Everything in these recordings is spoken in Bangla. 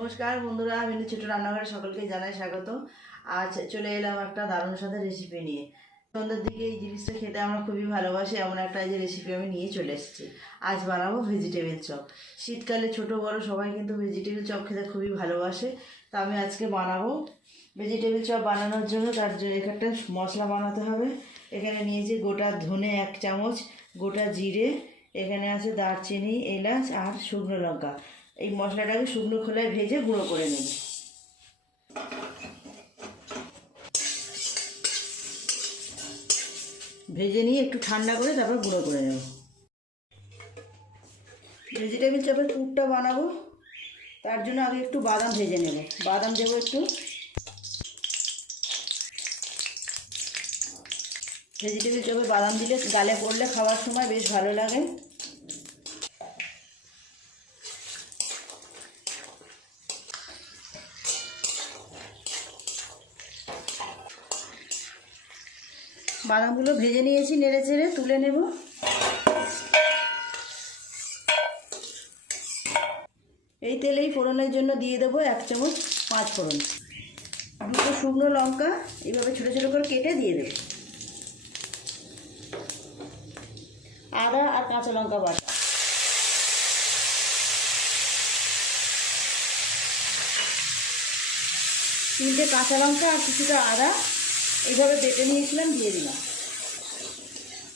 নমস্কার বন্ধুরা, আমি ছোট রান্নাঘরে সকলকে জানাই স্বাগত আজ চলে এলাম একটা দারুণ সাথে রেসিপি নিয়ে। সন্ধ্যের দিকে এই জিনিসটা খেতে আমরা খুবই ভালোবাসি, এমন একটা যে রেসিপি আমি নিয়ে চলে এসেছি। আজ বানাবো ভেজিটেবিল চপ। শীতকালে ছোট বড় সবাই কিন্তু ভেজিটেবিল চপ খেতে খুবই ভালোবাসে, তা আমি আজকে বানাবো। ভেজিটেবিল চপ বানানোর জন্য তার জন্য একটা মশলা বানাতে হবে। এখানে নিয়েছি গোটা ধনে এক চামচ, গোটা জিরে, এখানে আছে দারচিনি, এলাচ আর শুকনো লঙ্কা। এই মশলাটাকে শুকনো খোলায় ভেজে গুঁড়ো করে নেব। ভেজে নিয়ে একটু ঠান্ডা করে তারপর গুঁড়ো করে নেব। ভেজিটেবিল চপের পুরটা বানাবো। তার জন্য আগে একটু বাদাম ভেজে নেব। বাদাম দেবো একটু। ভেজিটেবিল চপে বাদাম দিলে গালে পড়লে খাওয়ার সময় বেশ ভালো লাগে। বাদামগুলো ভেজে নিয়েছি, নেড়ে চেড়ে তুলে নেব। এই তেলেই ফোড়নের জন্য দিয়ে দেবো এক চামচ পাঁচ ফোড়ন। দুটো শুকনো লঙ্কা এইভাবে ছোটো ছোটো করে কেটে দিয়ে দেবো। আদা আর কাঁচা লঙ্কা বাটা। তিনটে কাঁচা লঙ্কা আর কিছুটা আদা। এইভাবে বেটে নিয়েছিলাম, দিয়ে দিলাম।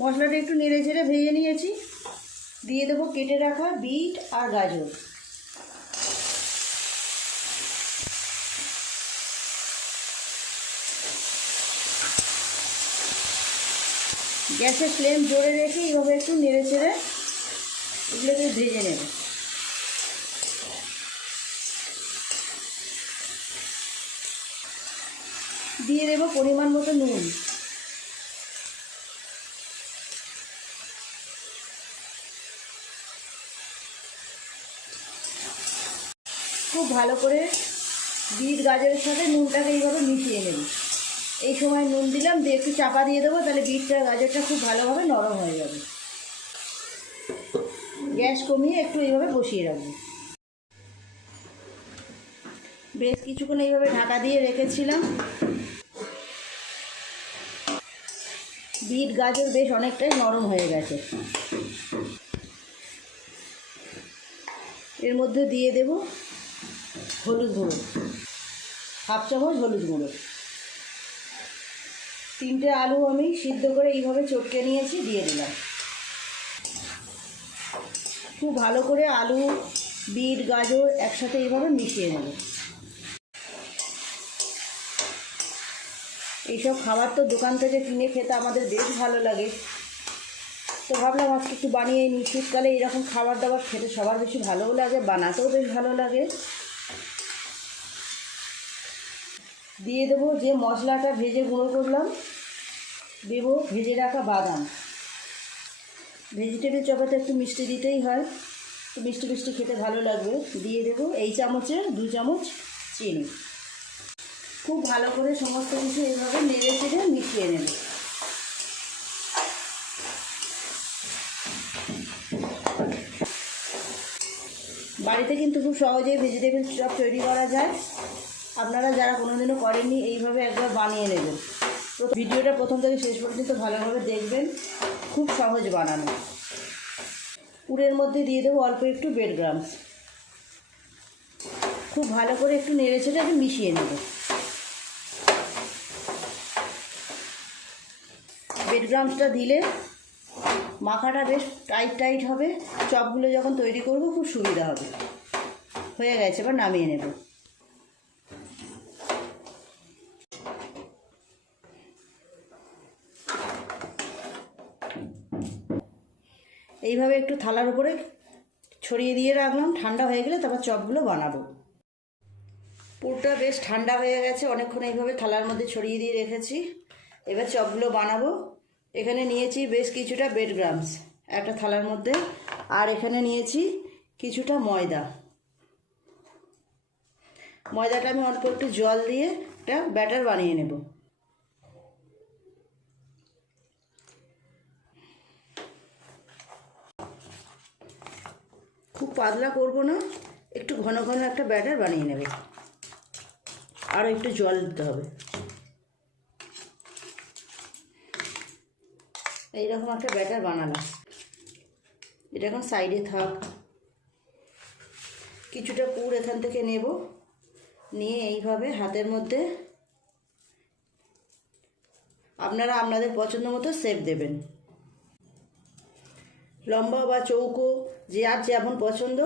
মশলাটা একটু নেড়ে ছেড়ে ভেজে নিয়েছি। দিয়ে দেবো কেটে রাখা বিট আর গাজর। গ্যাসের ফ্লেম জোরে রেখে এইভাবে একটু নেড়ে চেড়ে এগুলোকে ভেজে নেব। দিয়ে দেবো পরিমাণ মতো নুন। খুব ভালো করে বিট গাজরের সাথে নুনটাকে এইভাবে মিশিয়ে নেব। এই সময় নুন দিলাম, দিয়ে একটু চাপা দিয়ে দেবো, তাহলে বিটটা, গাজরটা খুব ভালোভাবে নরম হয়ে যাবে। গ্যাস কমিয়ে একটু এইভাবে বসিয়ে রাখব। বেশ কিছুক্ষণ এইভাবে ঢাকা দিয়ে রেখেছিলাম। বিট গাজর বেশ অনেকটাই নরম হয়ে গেছে। এর মধ্যে দিয়ে দেব হলুদ গুঁড়ো, হাফ চামচ হলুদ গুঁড়ো। তিনটে আলু আমি সিদ্ধ করে এইভাবে চটকে নিয়েছি, দিয়ে দিলাম। খুব ভালো করে আলু, বিট, গাজর একসাথে এইভাবে মিশিয়ে নেব। এইসব খাবার তো দোকান থেকে কিনে খেতে আমাদের বেশ ভালো লাগে। তো ভাবলাম আজকে একটু বানিয়ে নিই। শীতকালে এরকম খাবার দাবার খেতে সবার বেশি ভালোও লাগে, বানাতেও বেশ ভালো লাগে। দিয়ে দেবো যে মশলাটা ভেজে গুঁড়ো করলাম, দেবো ভেজে রাখা বাদাম। ভেজিটেবিল চপাতে একটু মিষ্টি দিতেই হয় একটু মিষ্টি মিষ্টি খেতে ভালো লাগবে। দিয়ে দেবো এই চামচের দু চামচ চিনি। খুব ভালো করে সমস্ত কিছু এইভাবে নেড়ে চেড়ে মিশিয়ে নেবে। বাড়িতে কিন্তু খুব সহজেই ভেজিটেবিল চপ তৈরি করা যায়। আপনারা যারা কোনোদিনও করেননি, এইভাবে একবার বানিয়ে নেবেন। তো ভিডিওটা প্রথম থেকে শেষ পর্যন্ত ভালোভাবে দেখবেন। খুব সহজ বানানো। পুরের মধ্যে দিয়ে দেবো অল্প একটু বেড গ্রামস খুব ভালো করে একটু নেড়ে ছেড়ে আমি মিশিয়ে নেব। বেড গ্রামসটা দিলে মাখাটা বেশ টাইট টাইট হবে। চপগুলো যখন তৈরি করব, খুব সুবিধা হবে। হয়ে গেছে, এবার নামিয়ে নেব। এইভাবে একটু থালার উপরে ছড়িয়ে দিয়ে রাখলাম, ঠান্ডা হয়ে গেলে তারপর চপগুলো বানাবো। পুরটা বেশ ঠান্ডা হয়ে গেছে, অনেকক্ষণ এইভাবে থালার মধ্যে ছড়িয়ে দিয়ে রেখেছি। এবার চপগুলো বানাবো। এখানে নিয়েছি বেশ কিছুটা বেড গ্রামস একটা থালার মধ্যে। আর এখানে নিয়েছি কিছুটা ময়দা। ময়দাটা আমি অল্প একটু জল দিয়ে একটা ব্যাটার বানিয়ে নেব। খুব পাতলা করব না, একটু ঘন ঘন একটা ব্যাটার বানিয়ে নেবে। আরও একটু জল দিতে হবে। এইরকম একটা ব্যাটার বানালাম। এটা এখন সাইডে থাক। কিছুটা পুর এখান থেকে নেব। নিয়ে এইভাবে হাতের মধ্যে আপনারা আপনাদের পছন্দ মতো শেপ দেবেন। লম্বা বা চৌকো যে আর যেমন পছন্দ,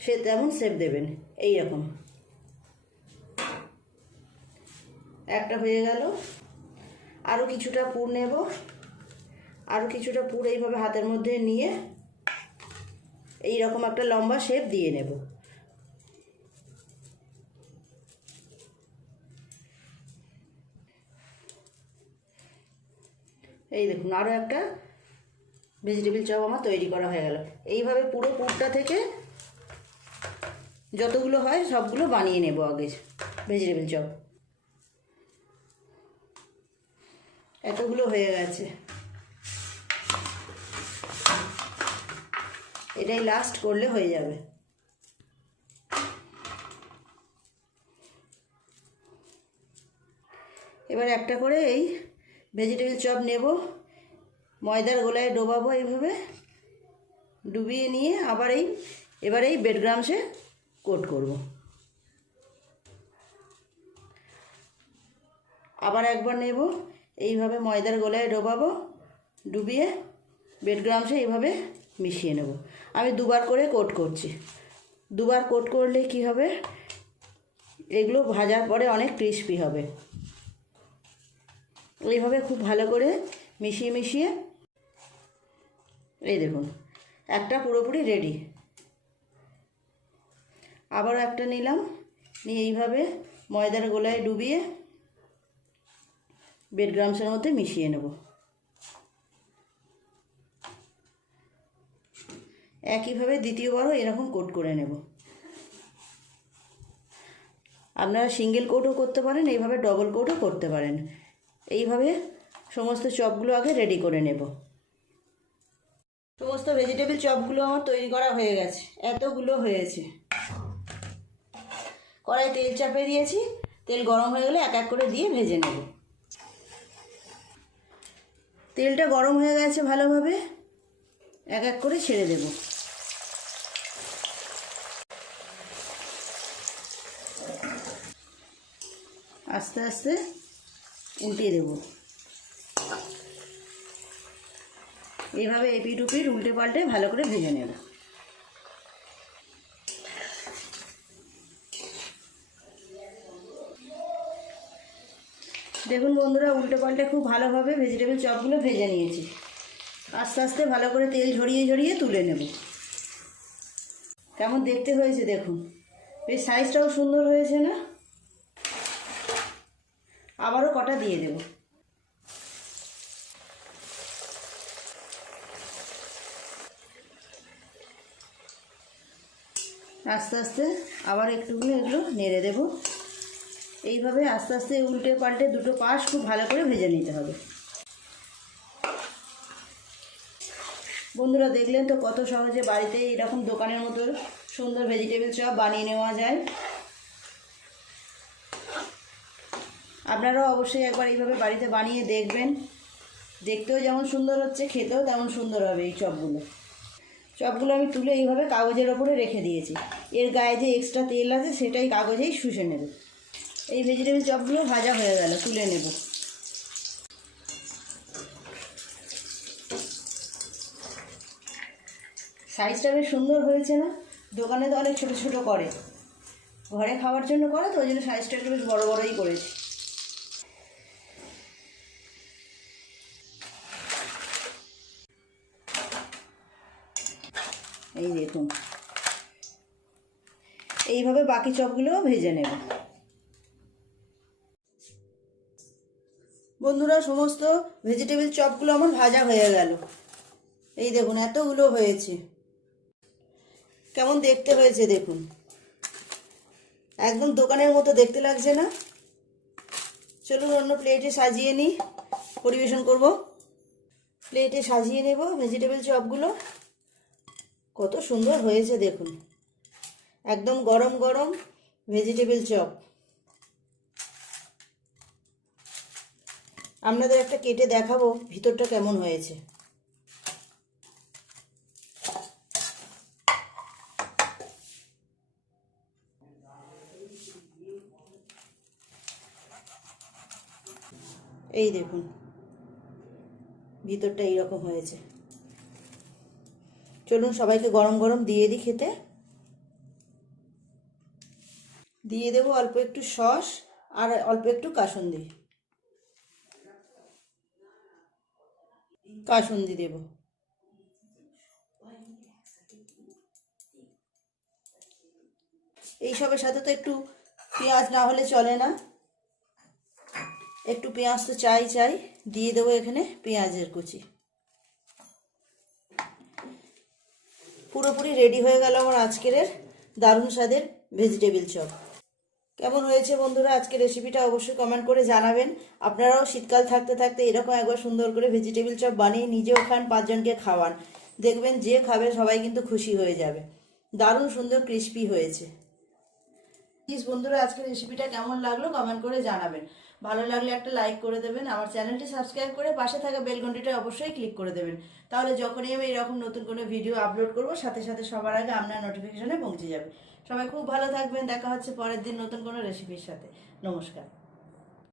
সে তেমন শেপ দেবেন। এই রকম একটা হয়ে গেল। আরও কিছুটা পুর নেব। আরও কিছুটা পুর এইভাবে হাতের মধ্যে নিয়ে এই রকম একটা লম্বা শেপ দিয়ে নেব। এই দেখুন আরও একটা ভেজিটেবিল চপ আমার তৈরি করা হয়ে গেল। এইভাবে পুরো পুরটা থেকে যতগুলো হয় সবগুলো বানিয়ে নেব আগে ভেজিটেবিল চপ এতগুলো হয়ে গেছে। এটাই লাস্ট করলে হয়ে যাবে। এবার একটা করে এই ভেজিটেবিল চপ নেব, ময়দার গোলায় ডোবাবো এইভাবে, ডুবিয়ে নিয়ে আবার এই, এবার এই বেড গ্রামসে কোট করব। আবার একবার নেব, এইভাবে ময়দার গোলায় ডোবাবো, ডুবিয়ে বেড গ্রামসে এইভাবে মিশিয়ে নেব। আমি দুবার করে কোট করছি। দুবার কোট করলে কি হবে? এগুলো ভাজার পরে অনেক ক্রিস্পি হবে। এইভাবে খুব ভালো করে মিশিয়ে মিশিয়ে এই দেখুন, একটা পুরোপুরি রেডি আবারও একটা নিলাম, নিয়ে এইভাবে ময়দার গোলায় ডুবিয়ে বেড গ্রামসের মধ্যে মিশিয়ে নেব। একইভাবে দ্বিতীয়বারও এরকম কোট করে নেব। আপনারা সিঙ্গেল কোটও করতে পারেন, এইভাবে ডবল কোটও করতে পারেন। এইভাবে সমস্ত চপগুলো আগে রেডি করে নেব। সমস্ত ভেজিটেবল চপগুলো আমার তৈরি করা হয়ে গেছে, এতগুলো হয়েছে। কড়াই তেল চাপে দিয়েছি, তেল গরম হয়ে গেলে এক এক করে দিয়ে ভেজে নেব। তেলটা গরম হয়ে গেছে ভালোভাবে, এক এক করে ছেড়ে দেব। আস্তে আস্তে উল্টিয়ে দেব। এইভাবে এপিট উপিট উল্টে পাল্টে ভালো করে ভেজে নেব। দেখুন বন্ধুরা, উল্টে পাল্টে খুব ভালোভাবে ভেজিটেবল চপগুলো ভেজে নিয়েছি। আস্তে আস্তে ভালো করে তেল ঝরিয়ে ঝরিয়ে তুলে নেব। কেমন দেখতে হয়েছে দেখুন। বেশ সাইজটাও সুন্দর হয়েছে না? আবারও কটা দিয়ে দেব। আস্তে আস্তে আবার একটুগুলো এগুলো নেড়ে দেব। এইভাবে আস্তে আস্তে উল্টে পাল্টে দুটো পাশ খুব ভালো করে ভেজে নিতে হবে। বন্ধুরা, দেখলেন তো কত সহজে বাড়িতে এরকম দোকানের মতো সুন্দর ভেজিটেবল চপ বানিয়ে নেওয়া যায়। আপনারাও অবশ্যই একবার এইভাবে বাড়িতে বানিয়ে দেখবেন। দেখতেও যেমন সুন্দর হচ্ছে, খেতেও তেমন সুন্দর হবে এই চপগুলো। চপগুলো আমি তুলে এইভাবে কাগজের ওপরে রেখে দিয়েছি। এর গায়ে যে এক্সট্রা তেল আছে সেটাই কাগজেই শুষে নেবে। এই ভেজিটেবল চপগুলো ভাজা হয়ে গেল, তুলে নেব। সাইজটা বেশ সুন্দর হয়েছে না? দোকানে তো অনেক ছোটো ছোটো করে। ঘরে খাওয়ার জন্য করে তো, ওই জন্য সাইজটা একটু বেশ বড়ো বড়োই করেছি। এই দেখুন। এইভাবে বাকি চপগুলোও ভেজে নেব। বন্ধুরা, সমস্ত ভেজিটেবল চপগুলো আমার ভাজা হয়ে গেল। এই দেখুন, এতগুলো হয়েছে। কেমন দেখতে হয়েছে দেখুন। একদম দোকানের মতো দেখতে লাগছে না? চলুন, অন্য প্লেটে সাজিয়ে নিই, পরিবেশন করব। প্লেটে সাজিয়ে নেব ভেজিটেবল চপগুলো। কত সুন্দর হয়েছে দেখুন। একদম গরম গরম ভেজিটেবল চপ আপনাদের একটা কেটে দেখাবো ভিতরটা কেমন হয়েছে। এই দেখুন, ভিতরটা এইরকম হয়েছে। চলুন সবাইকে গরম গরম দিয়ে দিই খেতে। দিয়ে দেবো অল্প একটু সস আর অল্প একটু কাসুন্দি। কাসুন্দি দেব। এইসবের সাথে তো একটু পেঁয়াজ না হলে চলে না। একটু পেঁয়াজ তো চাই চাই। দিয়ে দেবো এখানে পেঁয়াজের কুচি। পুরোপুরি রেডি হয়ে গেল আমার আজকের দারুণ স্বাদের ভেজিটেবিল চপ কেমন হয়েছে বন্ধুরা আজকের রেসিপিটা অবশ্যই কমেন্ট করে জানাবেন। আপনারাও শীতকাল থাকতে থাকতে এরকম একবার সুন্দর করে ভেজিটেবিল চপ বানিয়ে নিজেও খান, পাঁচজনকে খাওয়ান। দেখবেন যে খাবে সবাই কিন্তু খুশি হয়ে যাবে। দারুণ সুন্দর ক্রিস্পি হয়েছে। প্লিজ বন্ধুরা, আজকের রেসিপিটা কেমন লাগল কমেন্ট করে জানাবেন। ভালো লাগলে একটা লাইক করে দেবেন, আমার চ্যানেলটি সাবস্ক্রাইব করে পাশে থাকা বেল ঘন্টিটা অবশ্যই ক্লিক করে দেবেন। তাহলে যখনই আমি এরকম নতুন কোনো ভিডিও আপলোড করব, সাথে সাথে সবার আগে আপনার নোটিফিকেশনে পৌঁছে যাবে। সবাই খুব ভালো থাকবেন, দেখা হচ্ছে পরের দিন নতুন কোনো রেসিপির সাথে। নমস্কার।